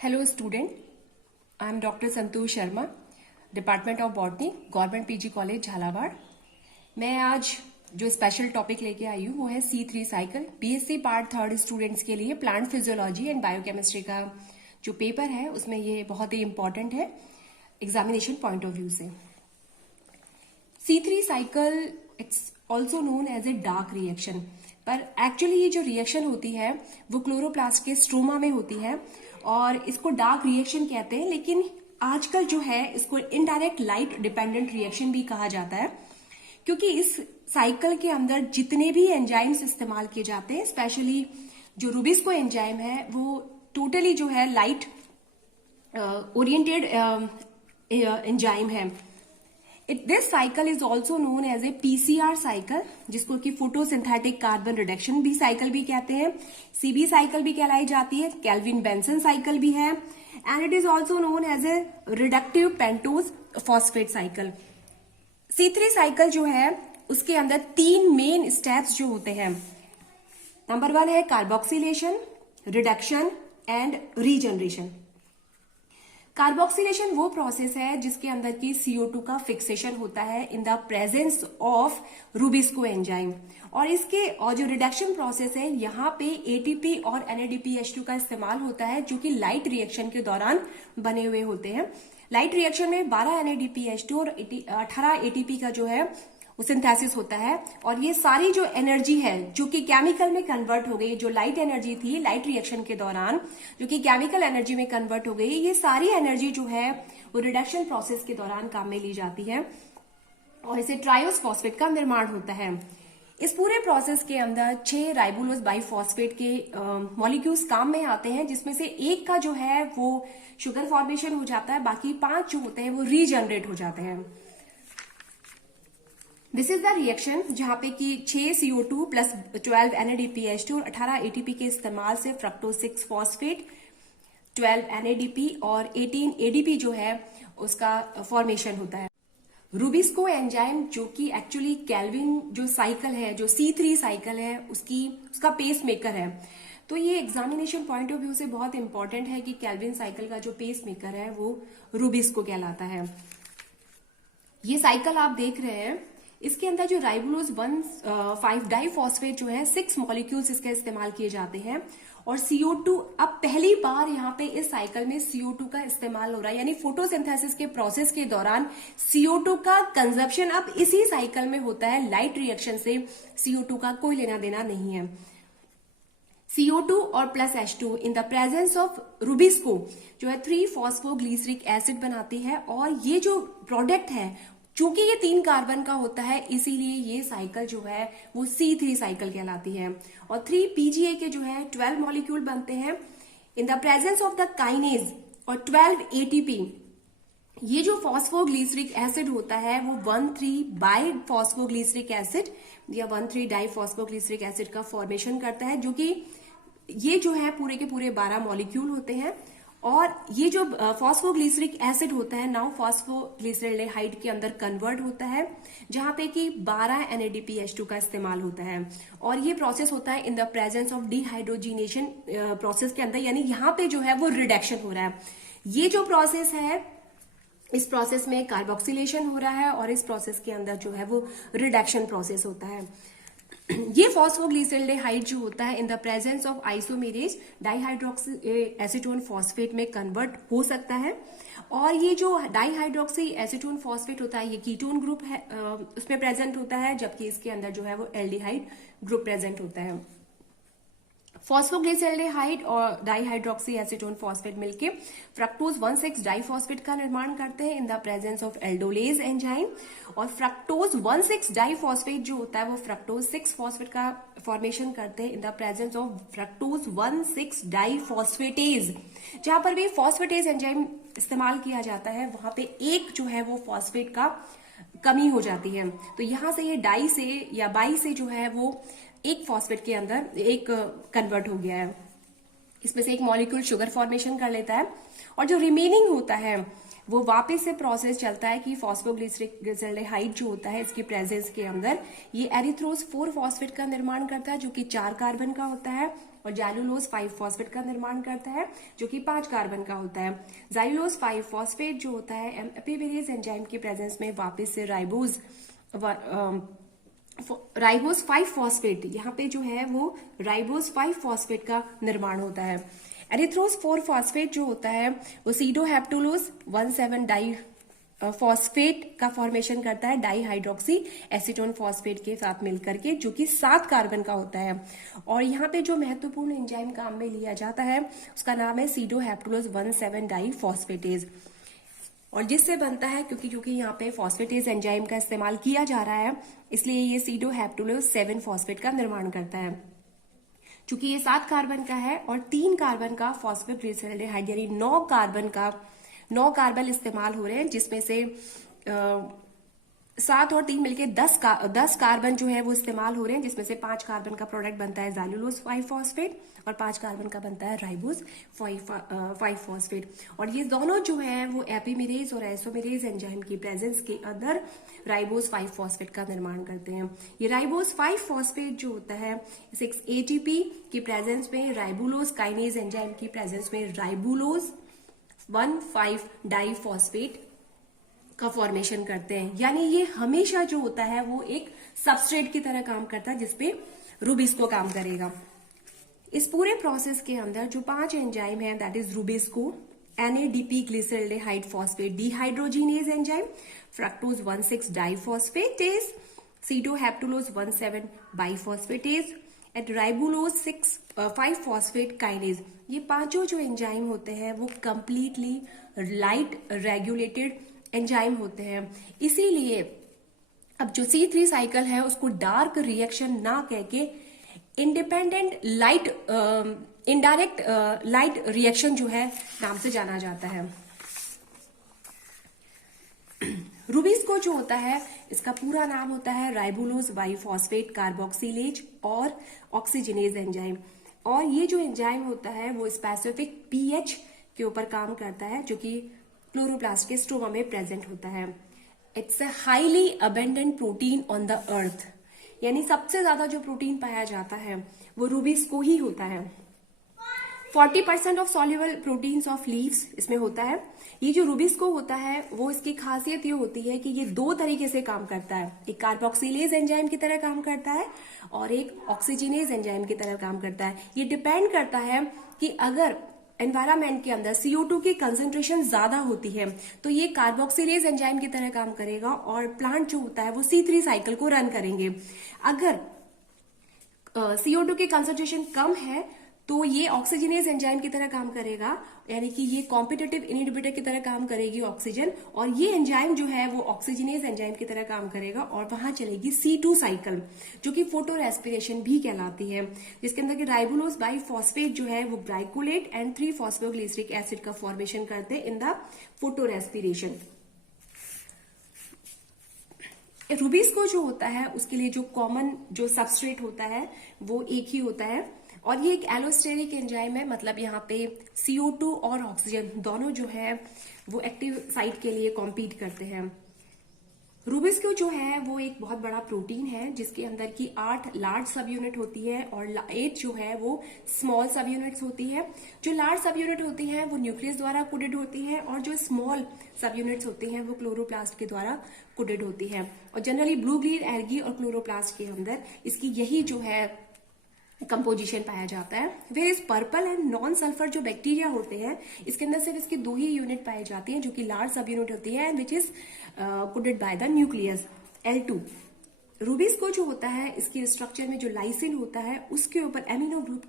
Hello student, I am doctor Santosh Sharma, department of botany, government PG college Jhalawar. मैं आज जो special topic लेके आई हूँ वो है C3 cycle. BSc part third students के लिए प्लांट फिजियोलॉजी एंड बायोकेमिस्ट्री का जो पेपर है उसमें ये बहुत ही इंपॉर्टेंट है एग्जामिनेशन पॉइंट ऑफ व्यू से। C3 cycle it's also known as a dark reaction, पर एक्चुअली ये जो रिएक्शन होती है वो क्लोरोप्लास्ट के स्ट्रोमा में होती है और इसको डार्क रिएक्शन कहते हैं। लेकिन आजकल जो है इसको इनडायरेक्ट लाइट डिपेंडेंट रिएक्शन भी कहा जाता है, क्योंकि इस साइकिल के अंदर जितने भी एंजाइम्स इस्तेमाल किए जाते हैं, स्पेशली जो रूबिस्को एंजाइम है वो टोटली जो है लाइट ओरिएंटेड एंजाइम है। This cycle is also known as a PCR cycle, जिसको कि फोटोसिंथेटिक कार्बन रिडक्शन भी साइकिल भी कहते हैं। CB साइकिल भी कहलाई जाती है, केल्विन बेंसन साइकिल भी है, and it is also known as a reductive pentose phosphate cycle. C3 cycle जो है उसके अंदर 3 मेन स्टेप्स जो होते हैं। नंबर 1 है carboxylation, reduction and regeneration. Carboxylation वो प्रोसेस है जिसके अंदर की CO2 का फिक्सेशन होता है in the presence of rubisco enzyme, और इसके और जो रिडक्शन प्रोसेस है यहाँ पे ATP और NADPH2 का इस्तेमाल होता है, जो कि लाइट रिएक्शन के दौरान बने हुए होते हैं। लाइट रिएक्शन में 12 NADPH2 और 18 ATP का जो है वो सिंथेसिस होता है, और ये सारी जो एनर्जी है जो कि केमिकल में कन्वर्ट हो गई, जो लाइट एनर्जी थी लाइट रिएक्शन के दौरान जो कि केमिकल एनर्जी में कन्वर्ट हो गई, ये सारी एनर्जी जो है वो रिडक्शन प्रोसेस के दौरान काम में ली जाती है और इसे ट्रायोस फॉस्फेट का निर्माण होता है। इस पूरे प्रोसेस के अंदर 6 राइबोलोज बाइफॉस्फेट के मॉलिक्यूल्स काम में आते हैं, जिसमें से एक का जो है वो शुगर फॉर्मेशन हो जाता है, बाकी 5 जो होते हैं वो रीजनरेट हो जाते हैं। दिस इज द रिएक्शन जहां पे कि 6 CO2 प्लस 12 NADPH2 और 18 ATP के इस्तेमाल से फ्रक्टोज 6 फॉस्फेट, 12 NADP और 18 ADP जो है उसका फॉर्मेशन होता है। रूबिस्को एंजाइम जो कि एक्चुअली केल्विन जो साइकिल है, जो C3 साइकिल है उसका पेस मेकर है। तो ये एग्जामिनेशन पॉइंट ऑफ व्यू से बहुत इंपॉर्टेंट है कि केल्विन साइकिल का जो पेस मेकर है वो रूबिस्को कहलाता है। ये साइकिल आप देख रहे हैं, इसके अंदर जो राइबोलोज 1,5 डाइफॉस्फेट जो है 6 मॉलिक्यूल्स इसके इस्तेमाल किए जाते हैं, और CO2 अब पहली बार यहाँ पे इस साइकिल में CO2 का इस्तेमाल हो रहा है, यानी फोटोसिंथेसिस के प्रोसेस के दौरान CO2 का कंजप्शन अब इसी साइकिल में होता है। लाइट रिएक्शन से CO2 का कोई लेना देना नहीं है। CO2 और plus H2 in the presence of rubisco जो है 3-फॉस्फोग्लिसरिक एसिड बनाती है, और ये जो प्रोडक्ट है चूंकि ये 3 कार्बन का होता है इसीलिए ये साइकिल जो है वो C3 साइकिल कहलाती है। और 3 PGA के जो है 12 मॉलिक्यूल बनते हैं in the presence of the kinase, और 12 ATP। ये जो फॉस्फोग्लिसरिक एसिड होता है वो 1,3 बाई फॉस्फोग्लिसरिक एसिड या 1,3 डाई फॉस्फोग्लिसरिक एसिड का फॉर्मेशन करता है, जो कि ये जो है पूरे के पूरे 12 मॉलिक्यूल होते हैं। और ये जो फॉस्फोग्लिसरिक एसिड होता है नाउ फॉस्फोग्लिसरेल्डेहाइड के अंदर कन्वर्ट होता है, जहां पे कि 12 NADPH2 का इस्तेमाल होता है, और ये प्रोसेस होता है in the presence of dehydrogenation process के अंदर, यानी यहाँ पे जो है वो रिडक्शन हो रहा है। ये जो प्रोसेस है इस प्रोसेस में कार्बोक्सिलेशन हो रहा है और इस प्रोसेस के अंदर जो है वो रिडक्शन प्रोसेस होता है। ये फॉस्फोग्लिसरेल्डेहाइड जो होता है in the presence of isomerase dihydroxy acetone phosphate में कन्वर्ट हो सकता है, और ये जो डाइहाइड्रोक्सी एसीटोन फॉस्फेट होता है ये कीटोन ग्रुप है उसमें प्रेजेंट होता है, जबकि इसके अंदर जो है वो एल्डिहाइड ग्रुप प्रेजेंट होता है। फॉस्फोग्लिसरेल्डेहाइड और डाइहाइड्रोक्सी एसीटोन फॉस्फेट मिलके फ्रक्टोज 1,6 डाइफॉस्फेट का निर्माण करते हैं in the presence of aldolase enzyme, और फ्रक्टोज 1,6 डाइफॉस्फेट जो होता है वो फ्रक्टोज 6 फॉस्फेट का फॉर्मेशन करते हैं in the presence of fructose 1,6 डाइफॉस्फेटेज। जहां पर भी फॉस्फेटेज एंजाइम इस्तेमाल किया जाता है वहां पे एक जो है वो फॉस्फेट का कमी हो जाती है, तो यहां से ये डाई से या बाई से जो है वो एक फॉस्फेट के अंदर एक कन्वर्ट हो गया है। इसमें से एक मॉलिक्यूल शुगर फॉर्मेशन कर लेता है, और जो रिमेनिंग होता है वो वापस से प्रोसेस चलता है कि फॉस्फोग्लिसरेल्डेहाइड जो होता है इसकी प्रेजेंस के अंदर ये एरिथ्रोज 4 फॉस्फेट का निर्माण करता है, जो कि 4 कार्बन का होता है, और जाइलुलोज 5 फॉस्फेट का निर्माण करता है जो कि 5 कार्बन का होता है। जाइलुलोज 5 फॉस्फेट जो होता है एपिमेरेज एंजाइम के प्रेजेंस में वापस से राइबोज 5 फॉस्फेट, यहाँ पे जो है वो राइबोज 5 फॉस्फेट का निर्माण होता है। एरिथ्रोज 4 फॉस्फेट जो होता है वो सीडोहेप्टुलोज 17 डाई फॉस्फेट का फॉर्मेशन करता है डाईहाइड्रोक्सी एसीटोन फॉस्फेट के साथ मिलकर के, जो कि 7 कार्बन का होता है। और यहाँ पे जो महत्वपूर्ण एंजाइम काम में लिया जाता है उसका नाम है सीडोहेप्टुलोज 17 डाई फॉस्फेटेज, और जिससे बनता है क्योंकि यहाँ पे फॉस्फेटेज एंजाइम का इस्तेमाल किया जा रहा है, इसलिए ये सीडोहेप्टुलोज 7 फॉस्फेट का निर्माण करता है। चूंकि ये 7 कार्बन का है और 3 कार्बन का फॉस्फोग्लिसराइड यानी 9 कार्बन इस्तेमाल हो रहे हैं, जिसमें से 7 और 3 मिलके 10 कार्बन जो है वो इस्तेमाल हो रहे हैं, जिसमें से 5 कार्बन का प्रोडक्ट बनता है जाइलुलोज 5 फॉस्फेट और 5 कार्बन का बनता है राइबोज 5 फॉस्फेट। और ये दोनों जो है वो एपिमेरेज और आइसोमेरेज एंजाइम की प्रेजेंस के अंदर राइबोज 5 फॉस्फेट का निर्माण करते हैं। ये राइबोज 5 फॉस्फेट जो होता है 6 ATP की प्रेजेंस में राइबुलोज काइनेज एंजाइम की प्रेजेंस में राइबुलोज 1,5 डाइफॉस्फेट का फॉर्मेशन करते हैं। यानी ये हमेशा जो होता है वो एक सबस्ट्रेट की तरह काम करता है जिसपे रुबिस्को काम करेगा। इस पूरे प्रोसेस के अंदर जो 5 एंजाइम है that is rubisco, NADP glyceraldehyde phosphate dehydrogenase enzyme, fructose 1,6 diphosphatase, sedoheptulose 1,7 bisphosphatase and ribulose 5 phosphate kinase. ये पांचों जो एंजाइम होते हैं वो कंप्लीटली लाइट रेगुलेटेड एंजाइम होते हैं। इसीलिए अब जो C3 साइकिल है उसको डार्क रिएक्शन ना कह के independent light indirect light reaction जो है नाम से जाना जाता है। रुबिस्को जो होता है इसका पूरा नाम होता है राइबुलोज बाइफॉस्फेट कार्बोक्सिलेज और ऑक्सीजनेज एंजाइम, और ये जो एंजाइम होता है वो स्पेसिफिक pH के ऊपर काम करता है जो कि क्लोरोप्लास्ट के स्ट्रोमा में प्रेजेंट होता है। It's a highly abundant protein on the earth, यानी सबसे ज्यादा जो प्रोटीन पाया जाता है वो रुबिस्को ही होता है। 40% of soluble proteins of leaves इसमें होता है। ये जो रुबिस्को होता है वो इसकी खासियत ये होती है कि ये 2 तरीके से काम करता है, एक कार्बोक्सिलेज एंजाइम की तरह काम करता है और एक ऑक्सीजनेज एंजाइम की तरह काम करता है। ये डिपेंड करता है कि अगर एनवायरमेंट के अंदर CO2 की कंसेंट्रेशन ज्यादा होती है तो ये कार्बोक्सिलेज एंजाइम की तरह काम करेगा और प्लांट जो होता है वो C3 साइकिल को रन करेंगे। अगर CO2 की कंसेंट्रेशन कम है तो ये ऑक्सीजनेज एंजाइम की तरह काम करेगा, यानी कि ये कॉम्पिटिटिव इनहिबिटर की तरह काम करेगी ऑक्सीजन, और ये एंजाइम जो है वो ऑक्सीजनेज एंजाइम की तरह काम करेगा और वहां चलेगी C2 साइकिल जो कि फोटो रेस्पिरेशन भी कहलाती है, जिसके अंदर कि राइबुलोज बाइफॉस्फेट जो है वो ग्लाइकोलेट एंड 3 फॉस्फोग्लिसरिक एसिड का फॉर्मेशन करते हैं in the photo respiration. Rubisco जो होता है उसके लिए जो कॉमन जो सबस्ट्रेट होता है वो एक ही होता है, और ये एक एलोस्टेरिक एंजाइम है, मतलब यहाँ पे CO2 और ऑक्सीजन दोनों जो है वो एक्टिव साइट के लिए कॉम्पीट करते हैं। रुबिस्को जो है वो एक बहुत बड़ा प्रोटीन है जिसके अंदर की 8 लार्ज सब यूनिट होती है और 8 जो है वो स्मॉल सब यूनिट्स होती है। जो लार्ज सब यूनिट होती है वो न्यूक्लियस द्वारा कोडेड होती है और जो स्मॉल सब यूनिट्स होती हैं वो क्लोरोप्लास्ट के द्वारा कोडेड होती है, और जनरली ब्लू ग्रीन एल्गी और क्लोरोप्लास्ट के अंदर इसकी यही जो है कंपोजिशन पाया जाता है। वे इस पर्पल एंड नॉन सल्फर जो बैक्टीरिया होते हैं इसके अंदर सिर्फ इसकी 2 ही यूनिट पाई जाती हैं जो कि लार्ज सब यूनिट होती है which is coded by the nucleus L2। Rubisco जो होता है इसके स्ट्रक्चर में जो लाइसिन होता है उसके ऊपर एमिनो ग्रुप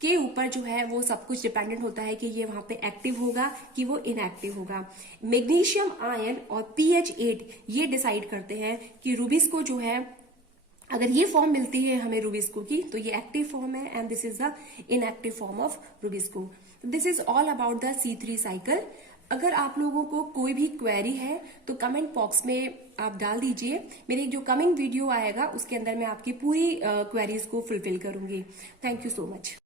के ऊपर जो है वो सब कुछ डिपेंडेंट होता है कि ये वहां पे एक्टिव होगा कि वो इनएक्टिव होगा। मैग्नीशियम आयन और pH 8 ये डिसाइड करते हैं कि रुबिस्को जो है अगर ये फॉर्म मिलती है हमें रुबिस्को की तो ये एक्टिव फॉर्म है and this is the inactive form of Rubisco. This is all about the C3 cycle. अगर आप लोगों को कोई भी क्वेरी है तो कमेंट बॉक्स में आप डाल दीजिए, मेरे जो कमिंग वीडियो आएगा उसके अंदर मैं आपकी पूरी क्वेरीज को फुलफिल करूंगी। Thank you so much.